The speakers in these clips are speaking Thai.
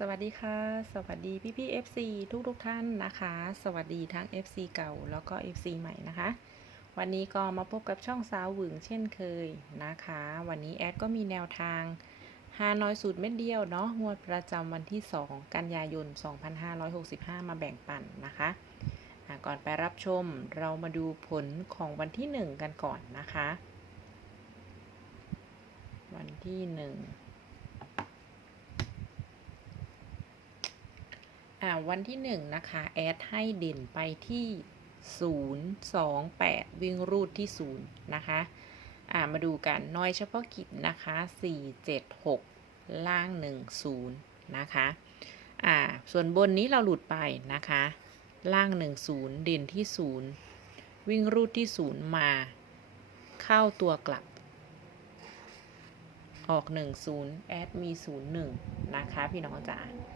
สวัสดีค่ะ สวัสดีพี่พี่ FC ทุกทุกท่านนะคะ สวัสดีทั้ง FC เก่าแล้วก็ FC ใหม่นะคะ วันนี้ก็มาพบกับช่องสาวหวึงเช่นเคยนะคะ วันนี้แอดก็มีแนวทางฮานอยสูตรเม็ดเดียวเนาะงวดประจำวันที่ 2 กันยายน 2565 มาแบ่งปันนะคะะก่อนไปรับชมเรามาดูผลของวันที่ 1 กันก่อนนะคะ วันที่ 1 อ่าวันที่หนึ่งนะคะ แอดให้เด่นไปที่ 0 2 8 วิ่งรูดที่ 0 นะคะอ่ามาดูกันน้อยเฉพาะกิจนะคะ 4 7 6 ล่าง 1 0 นะคะอ่าส่วนบนนี้เราหลุดไปนะคะ ล่าง 1 0 เด่นที่ 0 วิ่งรูดที่ 0 มา เข้าตัวกลับ ออก 1 0 แอดมี 0 1 นะคะ พี่น้องจ๋าอ่า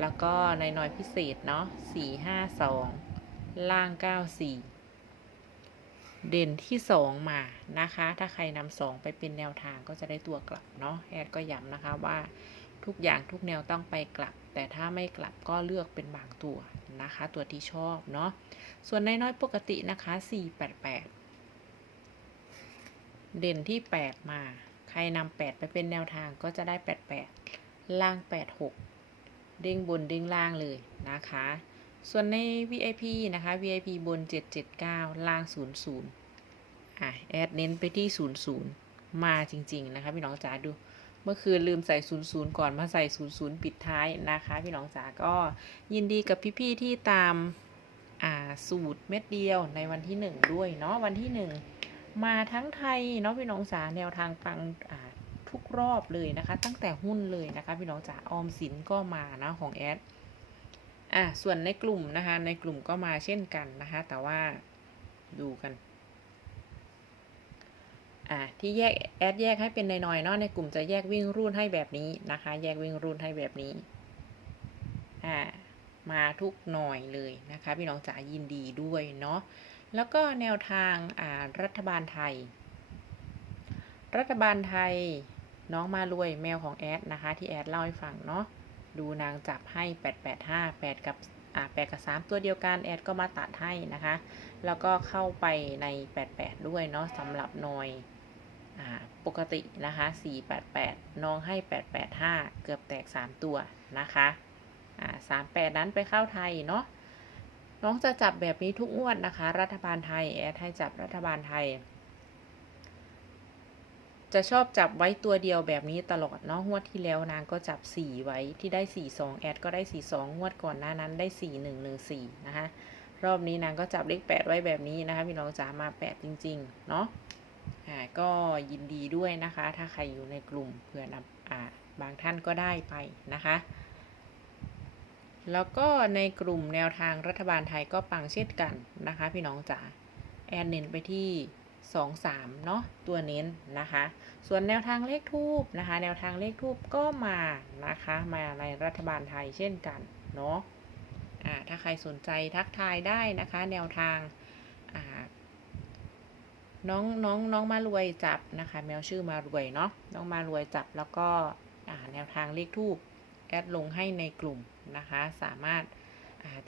แล้วก็ในน้อยพิเศษเนาะสี่ห้าสองล่างเก้าสี่เด่นที่สองมานะคะ ถ้าใครนำสองไปเป็นแนวทางก็จะได้ตัวกลับเนาะแอดก็ย้ำนะคะว่าทุกอย่างทุกแนวต้องไปกลับ แต่ถ้าไม่กลับก็เลือกเป็นบางตัวนะคะ ตัวที่ชอบเนาะส่วนในน้อยปกตินะคะสี่แปดแปดเด่นที่แปดมา ใครนำแปดไปเป็นแนวทางก็จะได้แปดแปดล่างแปดหก เด้งบนเด้งล่างเลยนะคะ ส่วนใน VIP นะคะ VIP บน 779 ล่าง 00อะแอดเน้นไปที่ 00 มาจริง ๆ นะคะ พี่น้องจ๋าดูเมื่อคืนลืมใส่ 00 ก่อนมาใส่ 00 ปิดท้ายนะคะ พี่น้องจ๋าก็ยินดีกับพี่ๆที่ตามาสูตรเม็ดเดียวในวันที่ 1 ด้วยเนาะวันที่ 1 มาทั้งไทยเนาะพี่น้องจ๋าแนวทางปังอ่า ทุกรอบเลยนะคะ ตั้งแต่หุ้นเลยนะคะพี่น้องจ๋าออมสินก็มานะของแอดอะส่วนในกลุ่มนะคะในกลุ่มก็มาเช่นกันนะคะ แต่ว่าดูกันอะที่แยกแอดแยกให้เป็นน้อยๆเนาะในกลุ่มจะแยกวิ่งรุ่นให้แบบนี้นะคะ แยกวิ่งรุ่นให้แบบนี้อ่ามาทุกหน่อยเลยนะคะ พี่น้องจ๋ายินดีด้วยเนาะแล้วก็แนวทางอ่ารัฐบาลไทย รัฐบาลไทย น้องมารวยแมวของแอดนะคะ ที่แอดเล่าให้ฟังเนาะดูนางจับให้ 885 8 กับอ่า8กับ 3 ตัวเดียวกันแอดก็มาตัดให้นะคะ แล้วก็เข้าไปใน 88 ด้วยเนาะสำหรับนอยอ่าปกตินะคะ 488 น้องให้ 885 เกือบแตก 3 ตัวนะคะอ่า38 นั้นไปเข้าไทยเนาะน้องจะจับแบบนี้ทุกงวดนะคะ รัฐบาลไทยแอดให้จับรัฐบาลไทย จะชอบจับไว้ตัวเดียวแบบนี้ตลอดเนาะงวดที่แล้วนางก็จับ 4 ไว้ที่ได้ 4 2 แอดก็ได้ 4 2 งวดก่อนหน้านั้นได้ 4 1 1 4 นะคะ รอบนี้นางก็จับเลข 8 ไว้แบบนี้นะคะ พี่น้องจ๋ามา 8 จริง ๆ เนาะอ่าก็ยินดีด้วยนะคะ ถ้าใครอยู่ในกลุ่มเผื่อนำอ่าบางท่านก็ได้ไปนะคะ แล้วก็ในกลุ่มแนวทางรัฐบาลไทยก็ปังเช่นกันนะคะ พี่น้องจ๋าแอนเน้นไปที่ 2 3 เนาะตัวเน้นนะคะ ส่วนแนวทางเลขทูบนะคะ แนวทางเลขทูบก็มานะคะ มาในรัฐบาลไทยเช่นกันเนาะอ่าถ้าใครสนใจทักทายได้นะคะ แนวทางน้องน้องน้องมารวยจับนะคะ แมวชื่อมารวยเนาะน้องมารวยจับแล้วก็แนวทางเลขทูบแอดลงให้ในกลุ่มนะคะ สามารถ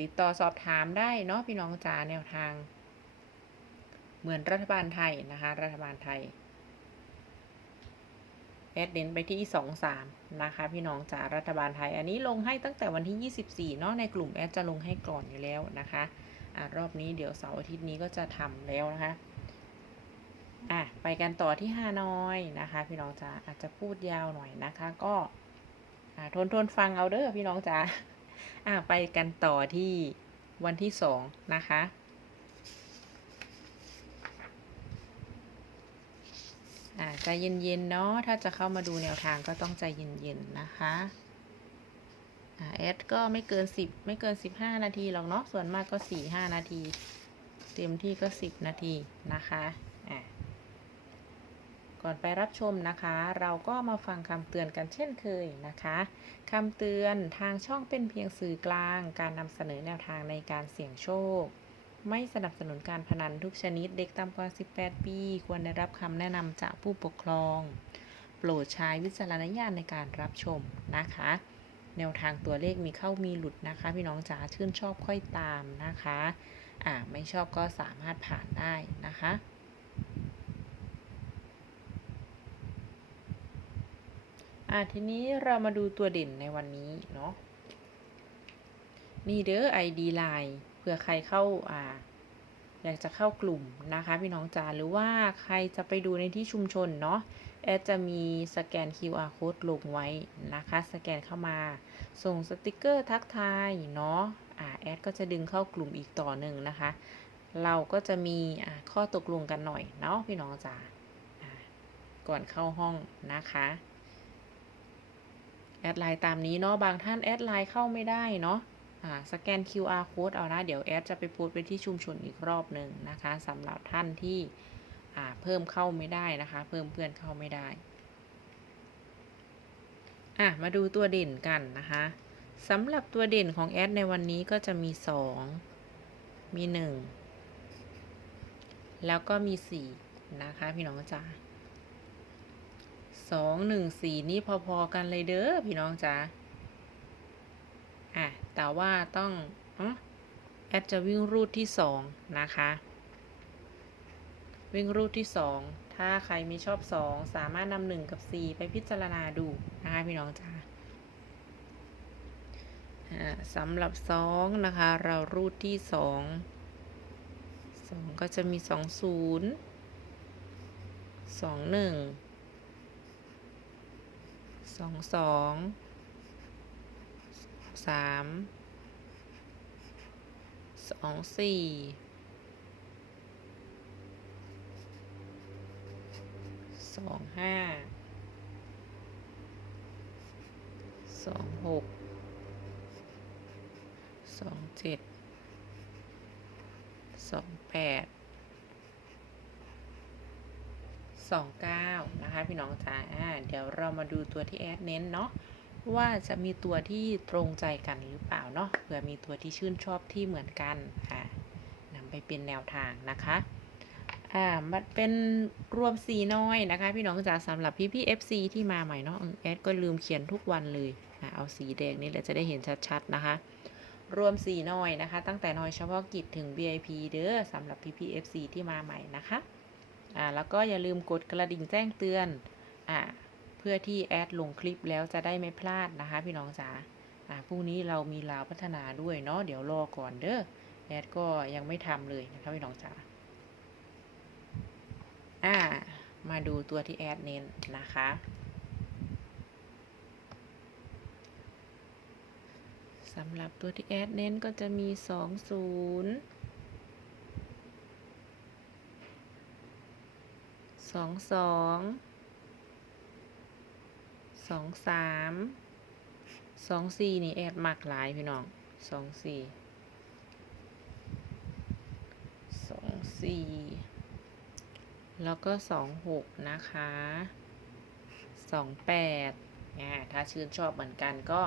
ติดต่อสอบถามได้เนาะพี่น้องจ๋าแนวทาง เหมือนรัฐบาลไทยนะคะ รัฐบาลไทยแอดเน้นไปที่ 2 3 นะคะ พี่น้องจากรัฐบาลไทย อันนี้ลงให้ตั้งแต่วันที่ 24 เนาะในกลุ่มแอดจะลงให้ก่อนอยู่แล้วนะคะอ่ารอบนี้เดี๋ยวเสาร์อาทิตย์นี้ก็จะทำแล้วนะคะอะไปกันต่อที่ฮานอยนะคะ พี่น้องจ๋าอาจจะพูดยาวหน่อยนะคะ ก็อ่าทนทนฟังเอาเด้อพี่น้องจ๋าอะไปกันต่อที่วันที่2นะคะ อ่าใจเย็นๆเนาะถ้าจะเข้ามาดูแนวทางก็ต้องใจเย็นๆนะคะอ่าแอดก็ไม่เกิน10ไม่เกิน15นาทีหรอกเนาะส่วนมากก็4-5นาที เต็มที่ก็10นาทีนะคะอ่าก่อนไปรับชมนะคะ เราก็มาฟังคำเตือนกันเช่นเคยนะคะคำเตือนทางช่องเป็นเพียงสื่อกลาง การนำเสนอแนวทางในการเสี่ยงโชค ไม่สนับสนุนการพนันทุกชนิด เด็กต่ำกว่า 18 ปี ควรได้รับคำแนะนำจากผู้ปกครอง โปรดใช้วิจารณญาณในการรับชมนะคะ แนวทางตัวเลขมีเข้ามีหลุดนะคะ พี่น้องจ๋าชื่นชอบค่อยตามนะคะ อ่าไม่ชอบก็สามารถผ่านได้นะคะอ่าทีนี้เรามาดูตัวเด่นในวันนี้เนาะนี่เด้อ ID Line ผื่อใครเข้าอ่าอยากจะเข้ากลุ่มนะคะ พี่น้องจ๋าหรือว่าใครจะไปดูในที่ชุมชนเนาะแอดจะมีสแกน QR code ลงไว้นะคะ สแกนเข้ามา ส่งสติกเกอร์ทักทายเนาะอ่าแอดก็จะดึงเข้ากลุ่มอีกต่อหนึ่งนะคะ เราก็จะมีข้อตกลงกันหน่อยเนาะพี่น้องจ๋าอ่าก่อนเข้าห้องนะคะแอดไลน์ตามนี้เนาะบางท่านแอดไลน์เข้าไม่ได้เนาะ สแกน QR code เอานะ เดี๋ยวแอดจะไปโพสต์ไปที่ชุมชนอีกรอบหนึ่งนะคะสำหรับท่านที่อ่าเพิ่มเข้าไม่ได้นะคะ เพิ่มเพื่อนเข้าไม่ได้อะมาดูตัวเด่นกันนะคะสำหรับตัวเด่นของแอดในวันนี้ก็จะมี 2 มี 1 แล้วก็มี 4 นะคะพี่น้องจ๋าสองหนึ่งสี่นี่พอๆกันเลยเด้อพี่น้องจ๋า อะแต่ว่าต้องแอดจะวิ่งรูทที่สองนะคะ วิ่งรูทที่สองถ้าใครมีชอบสองสามารถนำหนึ่งกับสี่ไปพิจารณาดูนะคะพี่น้องจ๋าสำหรับสองนะคะ เรารูทที่สองสองก็จะมีสองศูนย์ สามสองสี่สองห้าสองหกสองเจ็ดสองแปดสองเก้านะคะ พี่น้องจ๋าเดี๋ยวเรามาดูตัวที่แอดเน้นเนาะ ว่าจะมีตัวที่ตรงใจกันหรือเปล่าเนาะเผื่อมีตัวที่ชื่นชอบที่เหมือนกันอ่านำไปเป็นแนวทางนะคะอ่ามันเป็นรวมสีน้อยนะคะ พี่น้องจ๋าสำหรับพี่พี่ FC ที่มาใหม่เนาะแอดก็ลืมเขียนทุกวันเลยอ่าเอาสีแดงนี่แหละจะได้เห็นชัดๆนะคะ รวมสีน้อยนะคะ ตั้งแต่น้อยเฉพาะกิจถึง VIP เด้อสำหรับพี่พี่ FC ที่มาใหม่นะคะอ่าแล้วก็อย่าลืมกดกระดิ่งแจ้งเตือนอ่า พื่อที่แอดลงคลิปแล้วจะได้ไม่พลาดนะคะ พี่น้องจ๋าอ่าพรุ่งนี้เรามีลาวพัฒนาด้วยเนาะเดี๋ยวรอก่อนเด้อแอดก็ยังไม่ทำเลยนะคะพี่น้องจ๋าอ่า มาดูตัวที่แอดเน้นนะคะสำหรับตัวที่แอดเน้นก็จะมีสองศูนย์ สองสามสองสี่นี่แอดมักหลายพี่น้องสองสี่สองสี่แล้วก็สองหกนะคะสองแปดอ่ถ้าชื่นชอบเหมือนกันก็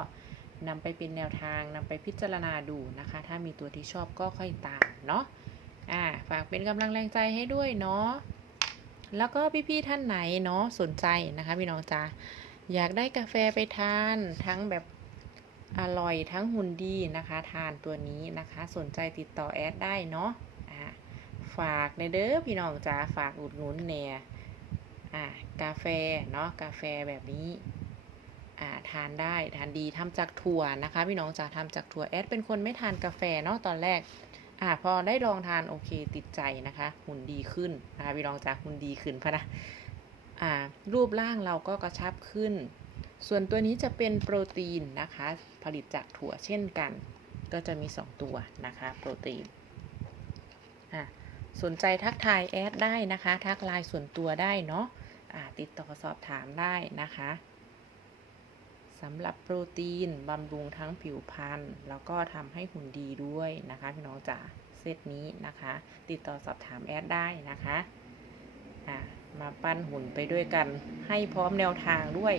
นำไปเป็นแนวทางนำไปพิจารณาดูนะคะ ถ้ามีตัวที่ชอบก็ค่อยตามเนาะอ่าฝากเป็นกำลังแรงใจให้ด้วยเนาะแล้วก็พี่ๆท่านไหนเนาะสนใจนะคะพี่น้องจ้า อยากได้กาแฟไปทานทั้งแบบอร่อยทั้งหุ่นดีนะคะ ทานตัวนี้นะคะ สนใจติดต่อแอดได้เนาะฝากในเด้อพี่น้องจ้าฝากอุดหนุนแหน่อ่ากาแฟเนาะกาแฟแบบนี้ทานได้ทานดีทำจากถั่วนะคะ พี่น้องจ้าทำจากถั่วแอดเป็นคนไม่ทานกาแฟเนาะตอนแรกอพอได้ลองทานโอเคติดใจนะคะ หุ่นดีขึ้นนะคะพี่น้องจาหุ่นดีขึ้นพะนะอ่า รูปร่างเราก็กระชับขึ้น ส่วนตัวนี้จะเป็นโปรตีนนะคะ ผลิตจากถั่วเช่นกัน ก็จะมี 2 ตัวนะคะ โปรตีนสนใจทักทายแอดได้นะคะ ทักไลน์ส่วนตัวได้เนาะอ่าติดต่อสอบถามได้นะคะสำหรับโปรตีนบำรุงทั้งผิวพรรณแล้วก็ทำให้หุ่นดีด้วยนะคะพี่น้องจ๋าเซตนี้นะคะ ติดต่อสอบถามแอดได้นะคะอ่า มาปั้นหุ่นไปด้วยกัน ให้พร้อมแนวทางด้วย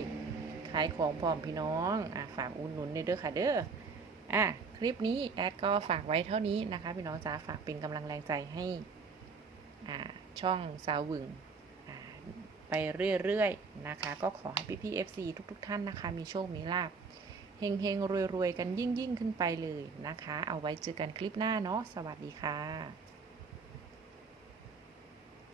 ขายของพร้อมพี่น้องอ่าฝากอุดหนุนในเด้อค่ะเด้ออะคลิปนี้แอดก็ฝากไว้เท่านี้นะคะ พี่น้องจ๋าฝากเป็นกำลังแรงใจให้อ่าช่องสาววึงอ่าไปเรื่อยๆนะคะ ก็ขอให้พี่ๆ FC ทุก ๆ ท่านนะคะ มีโชค มีลาภเฮงเฮงรวยๆ กันยิ่งๆ ขึ้นไปเลยนะคะ เอาไว้เจอกันคลิปหน้าเนาะ สวัสดีค่ะ